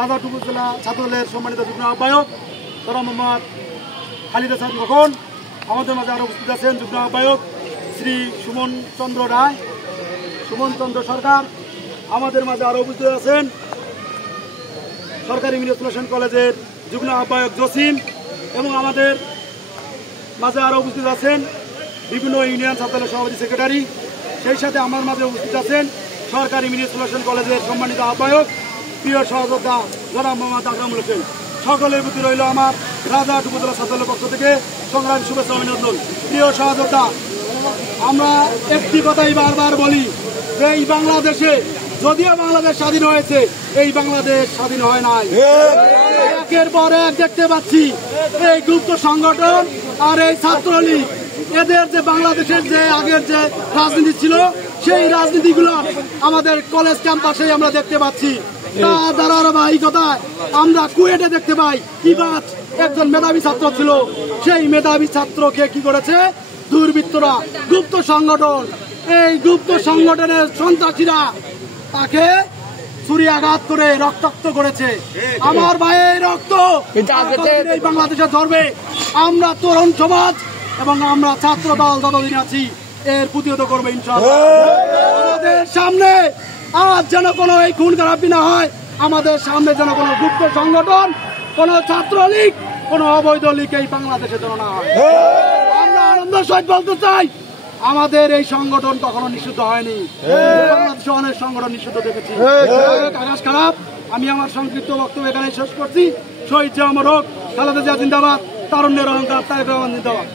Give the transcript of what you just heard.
রাজারহাট উপজেলা ছাত্রদলের সম্মানিত যুগ্ম আহ্বায়ক জনাব মোহাম্মদ খালিদ হাসান খোকন। আমাদের মাঝে আরও উপস্থিত আছেন যুগ্ম আহ্বায়ক শ্রী সুমন চন্দ্র রায়, সুমন চন্দ্র সরকার। আমাদের মাঝে আরও উপস্থিত আছেন সরকারি মিডিয়া সলিউশন কলেজের যুগ্ম আহ্বায়ক জসিম, এবং আমাদের মাঝে আরও উপস্থিত আছেন বিভিন্ন ইউনিয়ন ছাত্রদলের সভাপতি সেক্রেটারি। সেই সাথে আমার মাঝে উপস্থিত আছেন সরকারি মিডিয়া সলিউশন কলেজের সম্মানিত আহ্বায়ক প্রিয় সহযোদ্ধা জনাব মোহাম্মদ আকরামুল হোসেন। সকলের প্রতি রইল আমার রাজারহাট উপজেলা ছাত্রদলের পক্ষ থেকে সংগ্রামী শুভেচ্ছা অভিনন্দন। প্রিয় সহযোদ্ধা, আমরা একটি কথাই বারবার বলি যে এই বাংলাদেশে, যদিও বাংলাদেশ স্বাধীন হয়েছে, এই বাংলাদেশ স্বাধীন হয় নাই। একের পর এক দেখতে পাচ্ছি এই গুপ্ত সংগঠন আর এই ছাত্রলীগ, এদের যে বাংলাদেশের যে আগের যে রাজনীতি ছিল, সেই রাজনীতিগুলো আমাদের কলেজ ক্যাম্পাসে আমরা দেখতে পাচ্ছি। তার ধারাবাহিকতায় আমরা কুয়েটে দেখতে পাই কিবাজ একজন মেধাবী ছাত্র ছিল, সেই মেধাবী ছাত্রকে কি করেছে দুর্বৃত্তরা, গুপ্ত সংগঠন, এই গুপ্ত সংগঠনের সন্ত্রাসীরা তাকে ছুরিয়াঘাত করে রক্তাক্ত করেছে। আমার ভাইয়ের রক্ত এই বাংলাদেশে ধরবে। আমরা তরুণ সমাজ এবং আমরা ছাত্র দল যতদিন আছি এর প্রতিহত করবো ইনশাআল্লাহ। আমাদের সামনে আজ যেন কোনো এই খুন খারাপি না হয়, আমাদের সামনে যেন কোনো গুপ্ত সংগঠন, কোনো ছাত্রলীগ, কোনো অবৈধ লীগ এই বাংলাদেশে যেন না হয়। আমরা আনন্দ সহিত বলতে চাই, আমাদের এই সংগঠন কখনো নিষিদ্ধ হয়নি। বাংলাদেশে অনেক সংগঠন নিষিদ্ধ দেখেছি। আকাশ খারাপ। আমি আমার সংক্ষিপ্ত বক্তব্য এখানে শেষ করছি। শহীদ জিয়া অমর হোক, খালেদা জিয়া জিন্দাবাদ, তারুণ্যের অহংকার, তারেক রহমান জিন্দাবাদ।